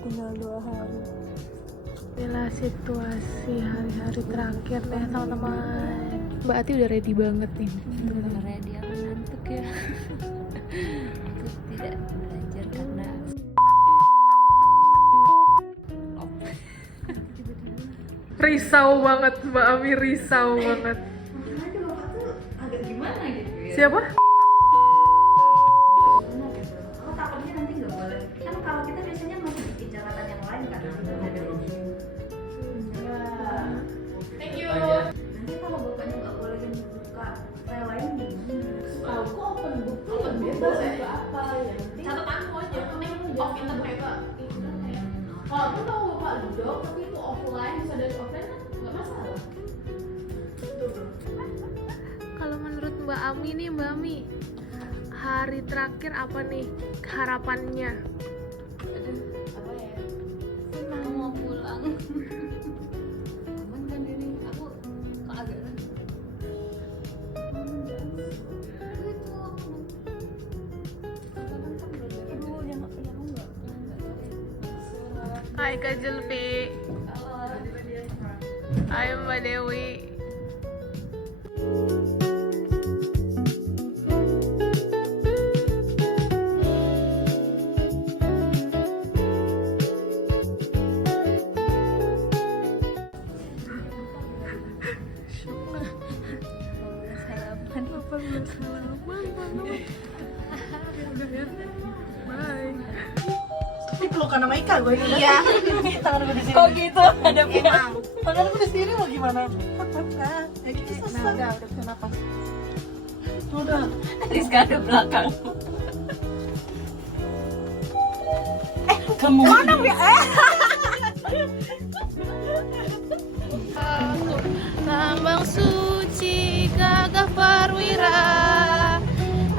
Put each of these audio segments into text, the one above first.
tinggal 2 hari. Inilah situasi hari-hari terakhir nih teman-teman. Mbak Ati udah ready banget nih. Udah ready, aku ngantuk ya. Aku tidak belajar karena Risau banget Mbak Ami, risau banget. makanya bapak tuh agak gimana gitu ya. Siapa? Aku takutnya nanti nggak boleh. Kan kalau kita biasanya masih bikin catatan yang lain kan. Thank you. Nanti kalau bapaknya nggak bolehin buka file lain gimana? Tahu kok open book tuh bebas ya apa ya. Catatanmu aja, penting off internet Pak. Walaupun kamu buka doc tapi itu offline, bisa dari offline kan nggak masalah. Kalau menurut Mbak Ami nih, Mbak Ami, hari terakhir apa nih harapannya? Apa ya? Aku mau pulang. Aman kan ini? Aku kok agak Hai Kak Julfi. Hai Mbak Dewi. Bye. Ini pelukan sama Ika gue ini. Iya. Tangan gue di sini. Kok gitu? Ada Emang. Tangan gue di sini mau gimana? Ya gitu selesai. Udah bisa napas. Udah. Rizka ada belakang. Kamu mana ya? Lambang suci gagah perwira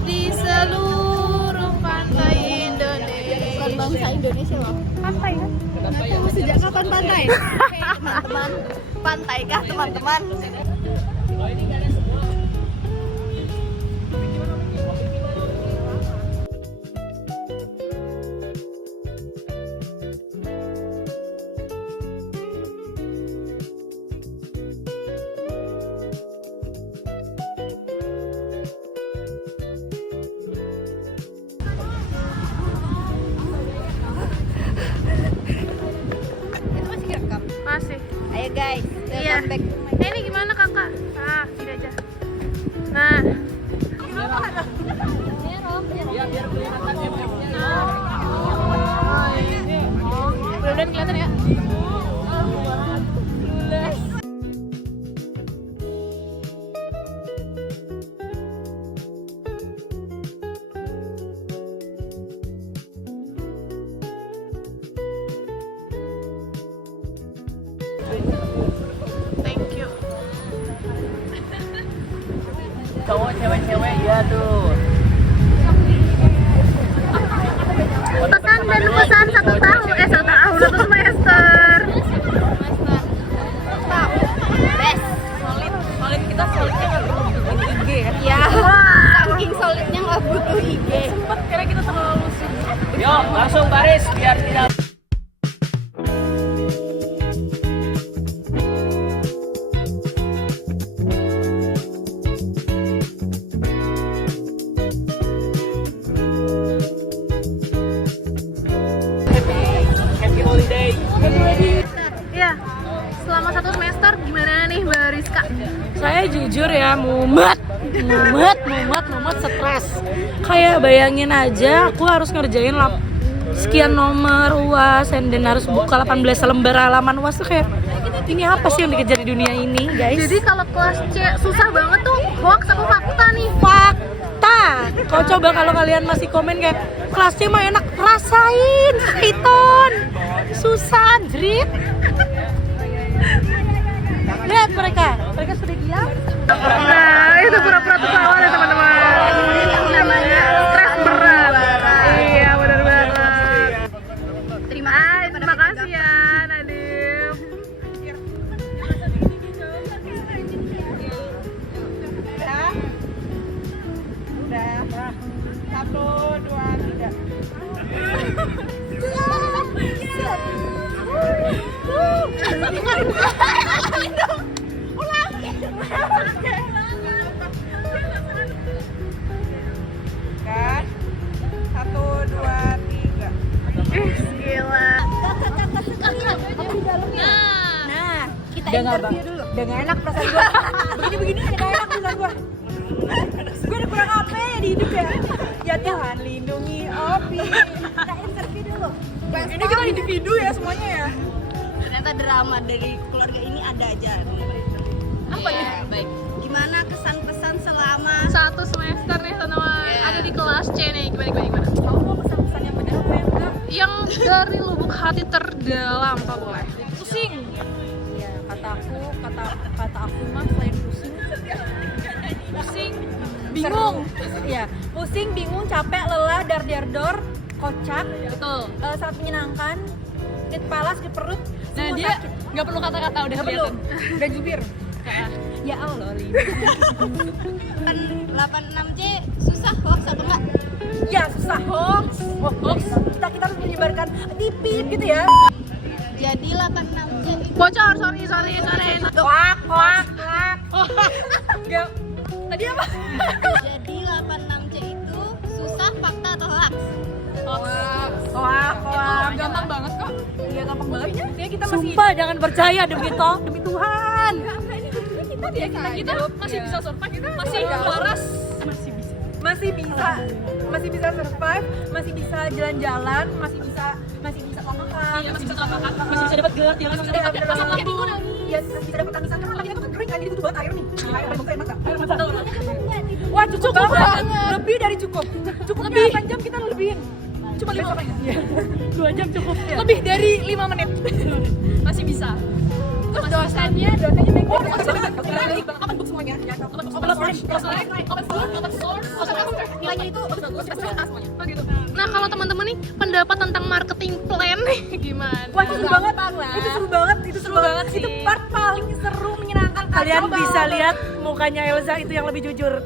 di seluruh pantai Indonesia. Bangsa Indonesia loh. Pantai kan? Kamu sejak kapan pantai? Teman-teman, pantai kah teman-teman? Itu masih direkam. Masih. Ayo guys, Iya. welcome back to my Ini gimana kakak? Ah, gini aja. Nah, mudah-mudahan kelihatan ya. Thank you. Cowok cewek-cewek ya tuh. Pesan dan pesan 1 tahun, 1 tahun, 1 semester. best. Solid kita solidnya nggak butuh bikin IG ya. Ya. Saking solidnya nggak butuh IG. Sempet karena kita terlalu sibuk. Yuk, langsung baris biar tidak. Happy holiday. Iya. Selama 1 semester gimana nih Mbak Rizka? Saya jujur ya mumet stres. Kayak bayangin aja aku harus ngerjain sekian nomor UAS dan harus buka 18 lembar halaman UAS tuh kayak ini apa sih yang dikejar di dunia ini, guys? Jadi kalau kelas C susah banget tuh hoax atau fakta nih? Fakta. Kau coba kalau kalian masih komen kayak kelas C mah enak, rasain Python. Susah, anjrit. Lihat mereka sudah diam. Nah, itu pura-pura tertawa ya teman-teman. Namanya stres berat. Iya, benar banget. Terima kasih ya, Nadim. Udah. 1, 2, 3. Kan? 1, 2, 3. Gila. Nah, kita Udah nggak, interview Bang? dulu. Udah gak enak perasaan gue. Begini-begini udah gak enak perasaan gue. Gue udah kurang apa ya di hidup ya? Ya Tuhan lindungi Opi. Kita interview dulu. Ini kita individu ya semuanya ya. Ternyata drama dari keluarga ini ada aja. Apa nih? Baik. Gimana kesan-pesan selama 1 semester nih teman-teman. Ada di kelas C nih. Gimana? Kamu mau pesan-pesan yang bener apa yang enggak? Yang dari lubuk hati terdalam, Pak, boleh. Pusing. Ya kata aku mah selain pusing, bingung. Ya pusing, bingung, capek, lelah, dar, kocak. Betul. Sangat menyenangkan. Sakit kepala, sakit perut. Nah semua dia sakit. nggak perlu kata-kata udah Nggak perlu. kelihatan. Dan jubir. Ya Allah, Li. 86C susah hoax apa enggak? Ya susah hoax. Kita harus menyebarkan tipip gitu ya. Jadi 86C itu Bocor, sorry. Wak. Enggak. Tadi apa? jadi 86C itu susah fakta atau hoax? Wak. Gampang banget kok. Iya gampang banget. Kayaknya kita masih Sumpah jangan percaya demi Tuhan. Kita masih bisa survive, kita masih waras. masih bisa survive, masih bisa jalan-jalan, masih bisa makan. Iya, masih bisa makan, masih bisa dapat GERD, masih bisa dapat asam lambung. Iya, masih bisa dapat tangisan karena kita tuh kan kering kan, jadi butuh banget air nih. Air mata. Wah, cukup banget. Lebih dari cukup. Lebih 8 jam kita lebihin. Cuma 5 menit. 2 jam cukup. Lebih dari 5 menit. Masih bisa. Terus dosennya baik banget. Open book semuanya. Open source. Nilainya itu bagus. Nah, kalau teman-teman nih pendapat tentang marketing plan nih gimana? Wah, itu seru banget. Itu seru banget. Itu part paling seru, menyenangkan. Kalian Kacau bisa banget. lihat mukanya Elza itu yang lebih jujur.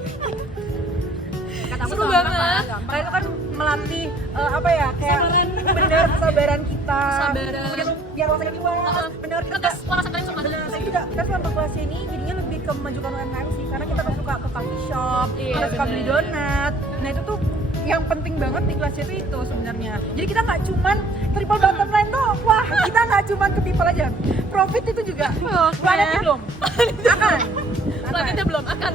Seru banget. Kalian itu kan melatih apa ya, kayak bener kesabaran kita. Kemudian biar rasanya luas. Bener kita selama berkelas ini jadinya lebih ke memajukan UMKM sih, karena kita kan suka ke coffee shop, kita suka beli donat. Nah itu tuh yang penting banget di kelasnya itu sebenarnya. Jadi kita nggak cuman triple bottom line doang. Wah, kita nggak cuman ke people aja. Profit itu juga. Planetnya belum. Planetnya belum akan.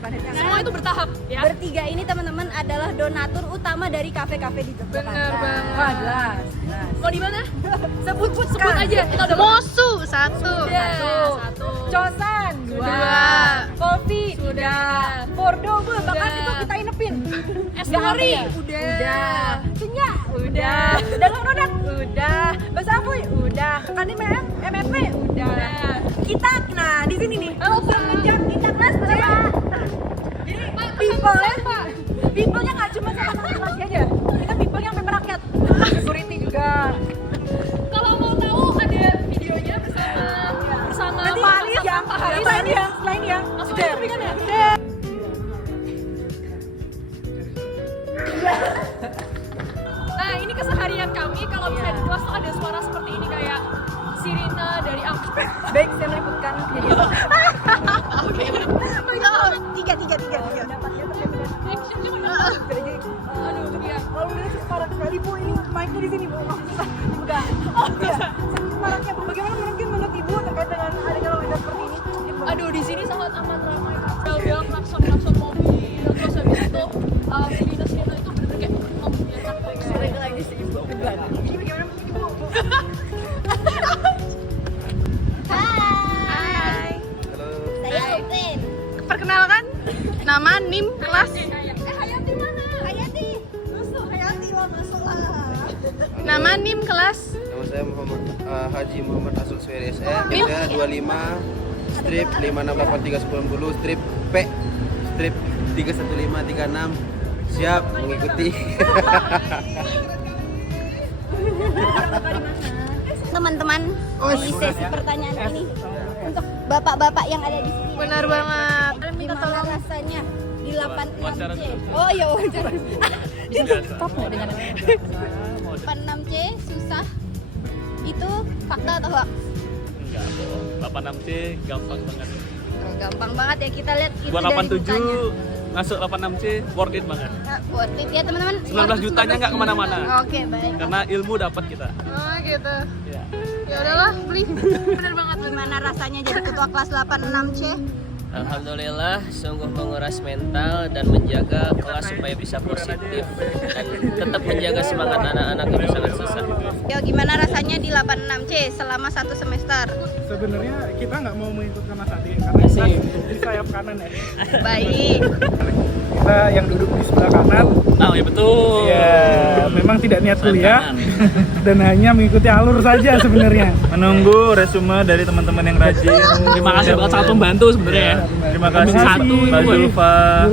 Planetnya. Semua itu bertahap ya. Bertiga ini teman-teman adalah donatur utama dari kafe-kafe di Yogyakarta. Bener banget. Wah, jelas. Mau di mana? Sebut aja. Kita udah Mosu 1. Cosan 2, kopi sudah, Bordeaux bahkan itu kita inepin. Esnori udah, Cenya udah, dalam donat udah, bahasa Apuy udah, kantin MFP udah. Kita nah di sini nih. Sejak kita kelas berapa? Jadi people-nya nggak cuma sama kelas aja. Kita people yang sampai merakyat. Security juga. Kalau mau tahu ada videonya bersama Nanti Pak Haris yang selain yang langsung share. aja kan ya. Nah ini keseharian kami kalau misalnya di kelas tuh ada suara seperti ini kayak sirine dari Baik, saya meliputkan kejadian. Aduh iya. Lalu dia sekarang sekali Bu, ini mic-nya di sini Bu. Susah dipegang. Oh iya. Maraknya Bu, bagaimana mungkin menurut Ibu terkait dengan adanya lalu lintas seperti ini? Aduh di sini sangat amat ramai. Bel-bel klakson mobil, terus habis itu sirine itu bener-bener kayak membiarkan sore lagi sih. Ini bagaimana mungkin Ibu? Hai. Saya Upin. Perkenalkan, nama NIM kelas. Hayati mana? Hayati. Masuk lah. Nama NIM kelas. Nama saya Haji Muhammad Asul Suhairi SM, saya 25 strip 568 390 strip P strip 31536. Siap mengikuti. Teman-teman, di sesi pertanyaan ini untuk bapak-bapak yang ada di sini. Benar banget. Gimana rasanya di 86C? Oh iya wawancara. Stop nggak dengan 86C susah itu fakta atau hoax? Enggak bohong. 86C gampang banget. Oh, gampang banget ya, kita lihat itu Buat dari 87 mukanya. masuk 86C worth it banget. Nah, worth it ya teman-teman. 19 jutanya nggak kemana-mana. Oke, baik. Karena ilmu dapat kita. Oh gitu. Ya. Ya udahlah, beli. Bener banget. Gimana rasanya jadi ketua kelas 86C? Alhamdulillah, sungguh menguras mental dan menjaga kelas supaya bisa positif dan tetap menjaga semangat anak-anak itu sangat susah. Yo, gimana rasanya di 86C selama 1 semester? Sebenarnya kita nggak mau mengikutkan Mas Adi karena kita di sayap kanan ya. Baik. Kita yang duduk di sebelah kanan, Oh ya betul. ya memang tidak niat kuliah dan hanya mengikuti alur saja sebenarnya. Menunggu resume dari teman-teman yang rajin. Terima kasih banget sangat membantu sebenarnya. Terima kasih Satu Mbak itu, Zulfa.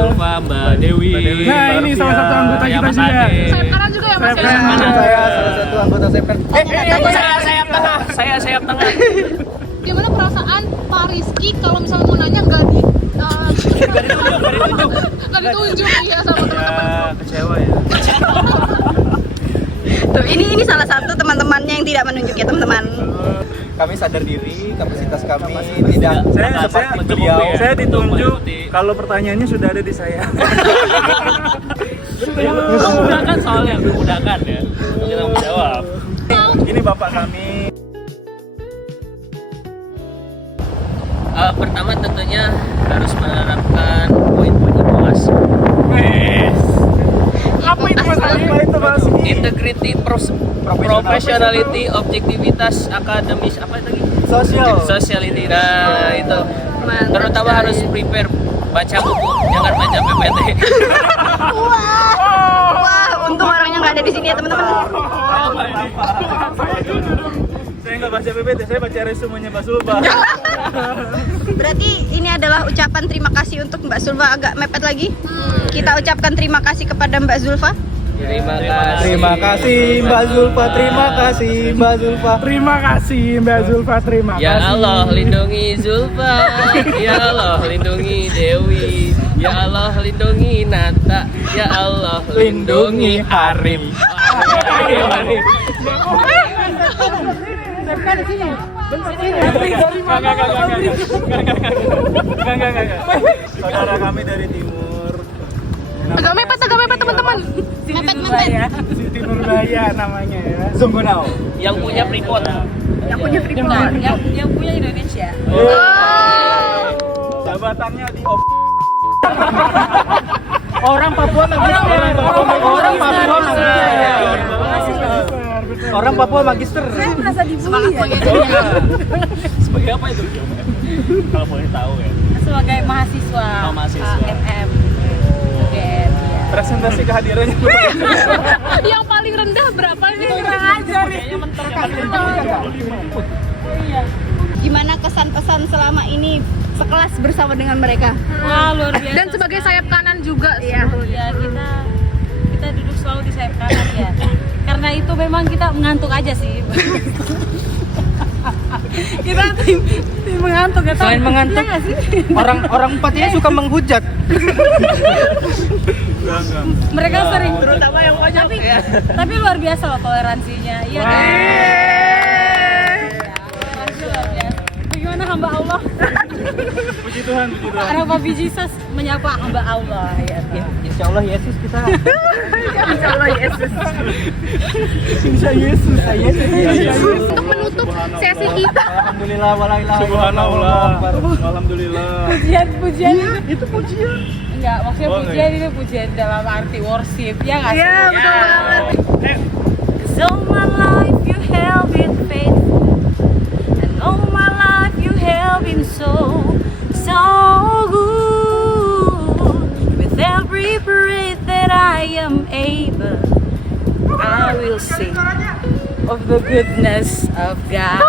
Zulfa, Mbak Dewi. Nah, ini salah satu anggota kita juga. Sayap kanan juga ya Mas. Sayap kanan. Saya salah satu anggota Sepen. Saya sayap tengah. Saya sayap tengah. Gimana perasaan Pak Rizky kalau misalnya mau nanya nggak ditunjuk ya sama teman-teman. Kecewa ya. Tuh, ini salah satu teman-temannya yang tidak menunjuk ya, teman-teman. Kami sadar diri, kapasitas kami tidak Saya beliau. saya ditunjuk Mengikuti. kalau pertanyaannya sudah ada di saya. Memudahkan soalnya, memudahkan ya. Kita menjawab. Ini bapak kami. Pertama tentunya harus menerapkan poin-poin IPOAS. Apa itu Mas Adi? Apa itu Mas? Integrity, professionality, objektivitas, akademis, apa tadi? Sociality. Nah, itu. Mantap Terutama sekali. harus prepare baca buku, jangan baca PPT. Wah, untung orangnya nggak ada di sini ya, teman-teman. Saya nggak baca PPT, saya baca resumenya Mbak Zulfa. Berarti ini adalah ucapan terima kasih untuk Mbak Zulfa. Agak mepet lagi. Kita ucapkan terima kasih kepada Mbak Zulfa. Terima kasih. Terima kasih Mbak Zulfa, terima kasih Mbak Zulfa. Terima kasih Mbak Zulfa, terima Ya kasih. Allah, lindungi Zulfa. Ya Allah, lindungi Dewi. Ya Allah, lindungi Nata. Ya Allah, lindungi Arif. Saudara kami dari timur. Agak mepet teman-teman. Mepet. Siti Nurbaya namanya ya. Sumbenau. Yang punya Freeport. Yang punya Freeport. yang punya Indonesia. Jabatannya di Orang Papua magister. Orang Papua magister. Saya merasa dibully ya. Sebagai apa itu? Kalau boleh tahu ya. Sebagai mahasiswa. Oh, mahasiswa. MM. UGM. presentasi kehadirannya. Yang paling rendah berapa nih? Kurang ajar nih. Gimana kesan-pesan selama ini sekelas bersama dengan mereka? Wah, luar biasa. Dan sebagai sayap kanan juga. Iya. Ya, kita duduk selalu di sayap kanan ya. Karena itu memang kita mengantuk aja sih. Kita tim mengantuk ya. Selain mengantuk, orang empat ini suka menghujat. Mereka sering terutama yang banyak tapi luar biasa loh toleransinya. Iya kan? Toleransi luar biasa. Bagaimana hamba Allah? Puji Tuhan, puji Tuhan. Rabbi Jesus menyapa hamba Allah ya. Insya Allah Yesus kita. Insya Allah Yesus. Insya Yesus. Untuk menutup sesi kita. Alhamdulillah walailah. Subhanallah. Alhamdulillah. Pujian Itu pujian. enggak, maksudnya Oh, pujian itu pujian dalam arti worship ya nggak sih? Iya, betul banget. Cause all my life you have been faithful, and all my life you have been so good. With every breath that I am able, I will sing of the goodness of God.